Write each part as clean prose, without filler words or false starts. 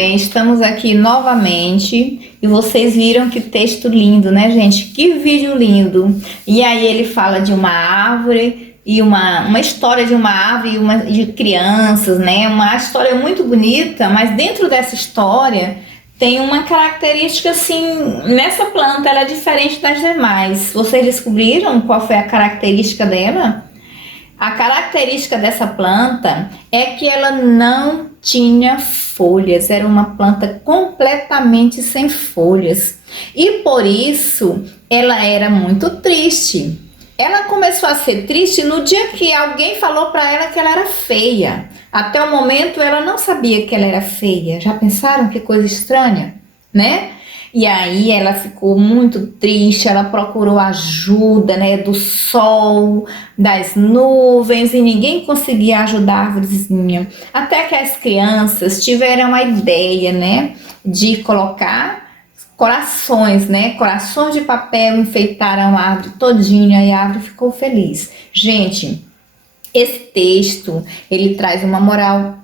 bem, estamos aqui novamente e vocês viram que texto lindo, né, gente? Que vídeo lindo! E aí ele fala de uma árvore e uma história de uma árvore e uma de crianças, né? Uma história muito bonita, mas dentro dessa história tem uma característica assim, nessa planta ela é diferente das demais. Vocês descobriram qual foi a característica dela? A característica dessa planta é que ela não tinha folhas, era uma planta completamente sem folhas e por isso ela era muito triste. Ela começou a ser triste no dia que alguém falou para ela que ela era feia. Até o momento ela não sabia que ela era feia. Já pensaram que coisa estranha, né? E aí ela ficou muito triste, ela procurou ajuda, né, do sol, das nuvens, e ninguém conseguia ajudar a árvorezinha. Até que as crianças tiveram a ideia, né, de colocar corações, né, corações de papel, enfeitaram a árvore todinha e a árvore ficou feliz. Gente, esse texto, ele traz uma moral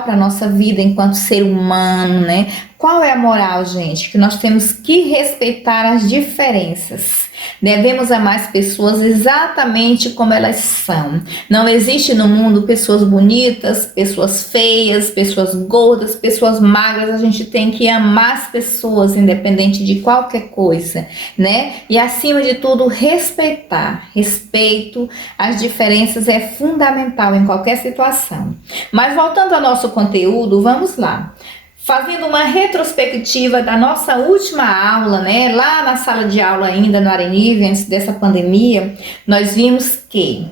para a nossa vida enquanto ser humano, né? Qual é a moral, gente? Que nós temos que respeitar as diferenças. Devemos amar as pessoas exatamente como elas são. Não existe no mundo pessoas bonitas, pessoas feias, pessoas gordas, pessoas magras. A gente tem que amar as pessoas independente de qualquer coisa, né? E acima de tudo, respeitar. Respeito às diferenças é fundamental em qualquer situação. Mas voltando ao nosso conteúdo, vamos lá. Fazendo uma retrospectiva da nossa última aula, né? Lá na sala de aula ainda no Arenive, antes dessa pandemia, nós vimos que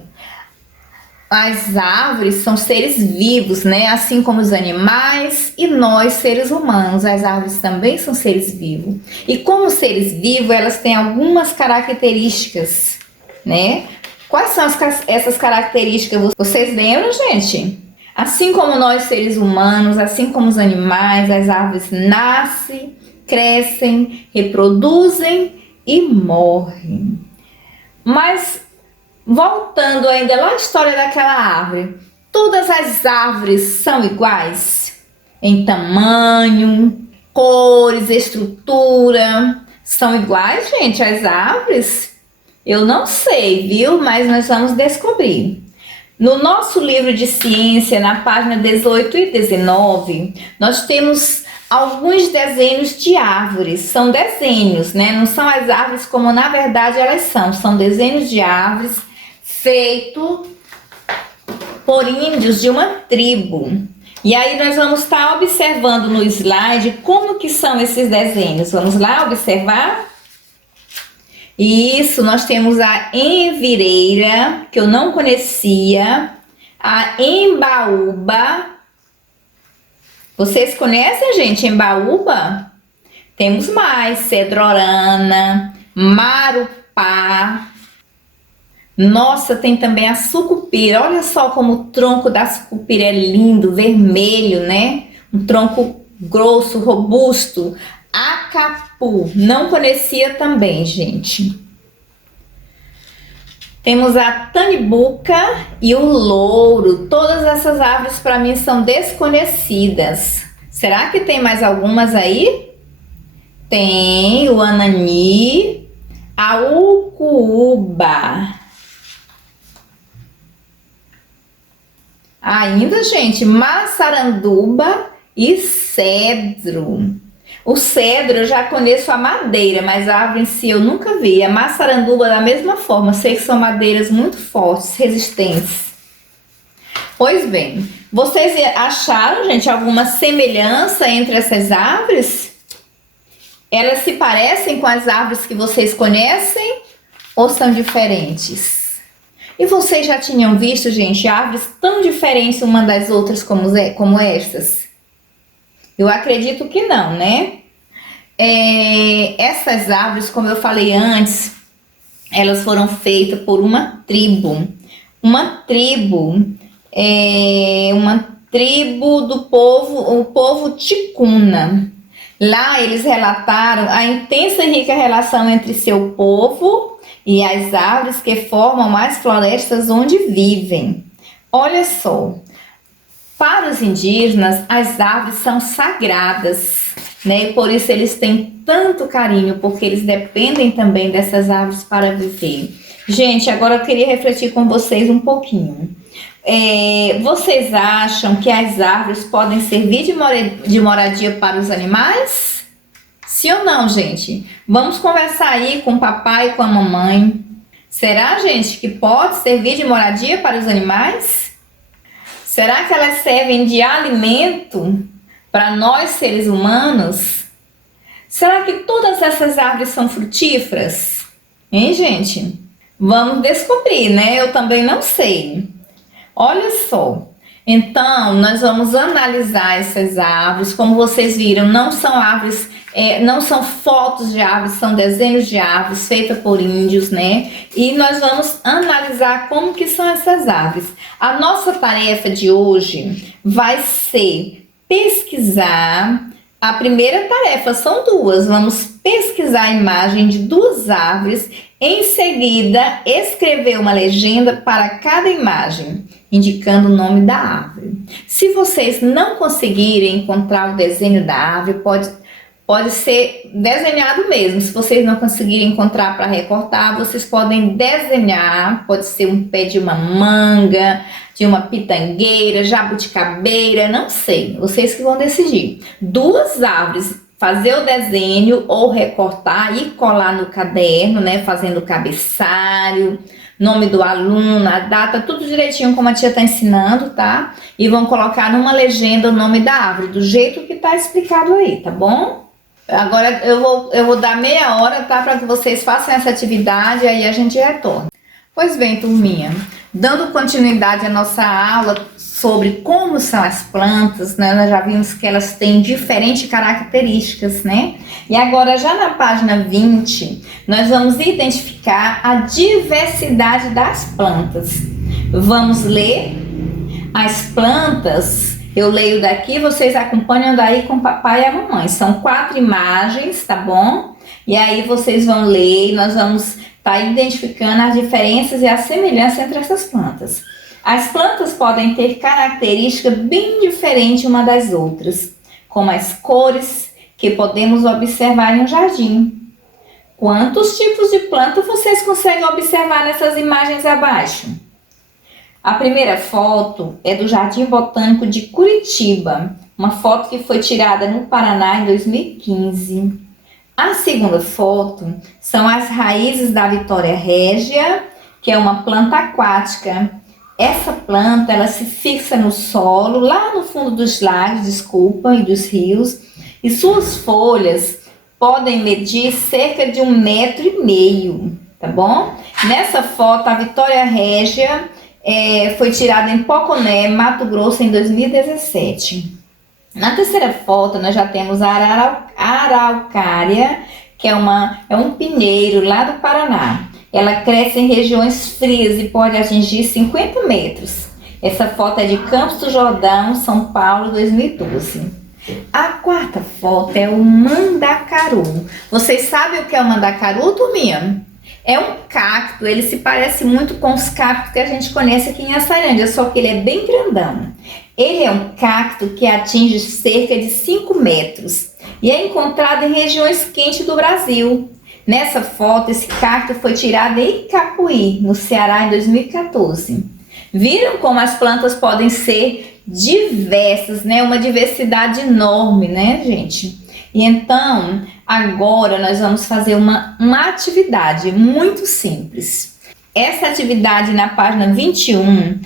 as árvores são seres vivos, né? Assim como os animais e nós, seres humanos. As árvores também são seres vivos. E como seres vivos, elas têm algumas características, né? Quais são essas características? Vocês lembram, gente? Assim como nós, seres humanos, assim como os animais, as árvores nascem, crescem, reproduzem e morrem. Mas, voltando ainda lá à história daquela árvore, todas as árvores são iguais? Em tamanho, cores, estrutura, são iguais, gente, as árvores? Eu não sei, viu? Mas nós vamos descobrir. No nosso livro de ciência, na página 18 e 19, nós temos alguns desenhos de árvores. São desenhos, né? Não são as árvores como na verdade elas são. São desenhos de árvores feitos por índios de uma tribo. E aí nós vamos estar observando no slide como que são esses desenhos. Vamos lá observar? Isso, nós temos a envireira, que eu não conhecia, a embaúba. Vocês conhecem, gente, embaúba? Temos mais, cedrorana, marupá. Nossa, tem também a sucupira. Olha só como o tronco da sucupira é lindo, vermelho, né? Um tronco grosso, robusto. Acapu, não conhecia também, gente. Temos a tanibuca e o louro. Todas essas árvores para mim são desconhecidas. Será que tem mais algumas aí? Tem o anani, a ucuúba. Ainda, gente, maçaranduba e cedro. O cedro eu já conheço a madeira, mas a árvore em si eu nunca vi. A maçaranduba da mesma forma, sei que são madeiras muito fortes, resistentes. Pois bem, vocês acharam, gente, alguma semelhança entre essas árvores? Elas se parecem com as árvores que vocês conhecem ou são diferentes? E vocês já tinham visto, gente, árvores tão diferentes uma das outras como estas? Eu acredito que não, né? Essas árvores, como eu falei antes, elas foram feitas por uma tribo. Uma tribo do povo, o povo ticuna. Lá eles relataram a intensa e rica relação entre seu povo e as árvores que formam as florestas onde vivem. Olha só. Para os indígenas, as árvores são sagradas, né? E por isso eles têm tanto carinho, porque eles dependem também dessas árvores para viver. Gente, agora eu queria refletir com vocês um pouquinho. Vocês acham que as árvores podem servir de moradia para os animais? Sim ou não, gente? Vamos conversar aí com o papai e com a mamãe. Será, gente, que pode servir de moradia para os animais? Será que elas servem de alimento para nós, seres humanos? Será que todas essas árvores são frutíferas? Hein, gente? Vamos descobrir, né? Eu também não sei. Olha só. Então, nós vamos analisar essas árvores. Como vocês viram, não são árvores, não são fotos de árvores, são desenhos de árvores feitas por índios, né? E nós vamos analisar como que são essas árvores. A nossa tarefa de hoje vai ser pesquisar. A primeira tarefa são duas. Vamos pesquisar a imagem de duas árvores. Em seguida, escrever uma legenda para cada imagem, indicando o nome da árvore. Se vocês não conseguirem encontrar o desenho da árvore, pode ser desenhado mesmo. Se vocês não conseguirem encontrar para recortar, vocês podem desenhar. Pode ser um pé de uma manga, de uma pitangueira, jabuticabeira, não sei. Vocês que vão decidir. Duas árvores. Fazer o desenho ou recortar e colar no caderno, né? Fazendo o cabeçalho, nome do aluno, a data, tudo direitinho como a tia tá ensinando, tá? E vão colocar numa legenda o nome da árvore, do jeito que tá explicado aí, tá bom? Agora eu vou dar meia hora, tá? Para que vocês façam essa atividade e aí a gente retorna. Pois bem, turminha, dando continuidade à nossa aula sobre como são as plantas, né? Nós já vimos que elas têm diferentes características, né? E agora, já na página 20, nós vamos identificar a diversidade das plantas. Vamos ler as plantas. Eu leio daqui, vocês acompanham daí com o papai e a mamãe. São 4 imagens, tá bom? E aí vocês vão ler e nós vamos estar identificando as diferenças e a semelhança entre essas plantas. As plantas podem ter características bem diferentes uma das outras, como as cores que podemos observar em um jardim. Quantos tipos de planta vocês conseguem observar nessas imagens abaixo? A primeira foto é do Jardim Botânico de Curitiba, uma foto que foi tirada no Paraná em 2015. A segunda foto são as raízes da Vitória Régia, que é uma planta aquática. Essa planta, ela se fixa no solo, lá no fundo dos lagos, e dos rios, e suas folhas podem medir cerca de 1,5 m, tá bom? Nessa foto, a Vitória Régia foi tirada em Poconé, Mato Grosso, em 2017. Na terceira foto, nós já temos a araucária, que é um pinheiro lá do Paraná. Ela cresce em regiões frias e pode atingir 50 metros. Essa foto é de Campos do Jordão, São Paulo, 2012. A quarta foto é o mandacaru. Vocês sabem o que é o mandacaru, turminha? É um cacto, ele se parece muito com os cactos que a gente conhece aqui em Açailândia, só que ele é bem grandão. Ele é um cacto que atinge cerca de 5 metros e é encontrado em regiões quentes do Brasil. Nessa foto, esse cacto foi tirado em Capuí, no Ceará, em 2014. Viram como as plantas podem ser diversas, né? Uma diversidade enorme, né, gente? E então, agora nós vamos fazer uma atividade muito simples. Essa atividade na página 21,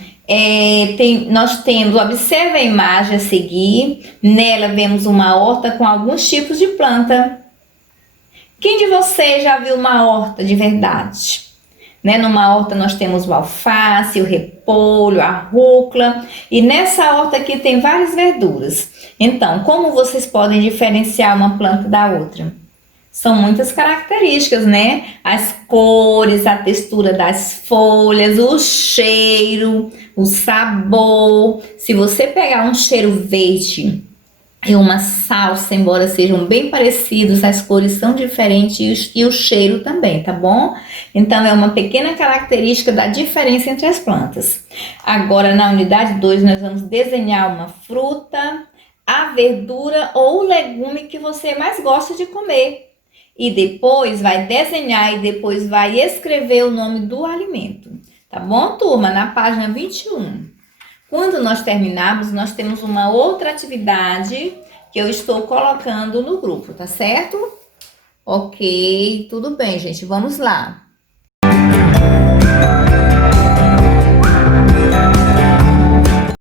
nós temos, observe a imagem a seguir, nela vemos uma horta com alguns tipos de planta. Quem de vocês já viu uma horta de verdade? Né? Numa horta nós temos o alface, o repolho, a rúcula, e nessa horta aqui tem várias verduras. Então, como vocês podem diferenciar uma planta da outra? São muitas características, né? As cores, a textura das folhas, o cheiro, o sabor. Se você pegar um cheiro verde e uma salsa, embora sejam bem parecidos, as cores são diferentes e o cheiro também, tá bom? Então é uma pequena característica da diferença entre as plantas. Agora na unidade 2 nós vamos desenhar uma fruta, a verdura ou o legume que você mais gosta de comer. E depois vai desenhar e depois vai escrever o nome do alimento. Tá bom, turma? Na página 21. Quando nós terminarmos, nós temos uma outra atividade que eu estou colocando no grupo, tá certo? Ok, tudo bem, gente. Vamos lá.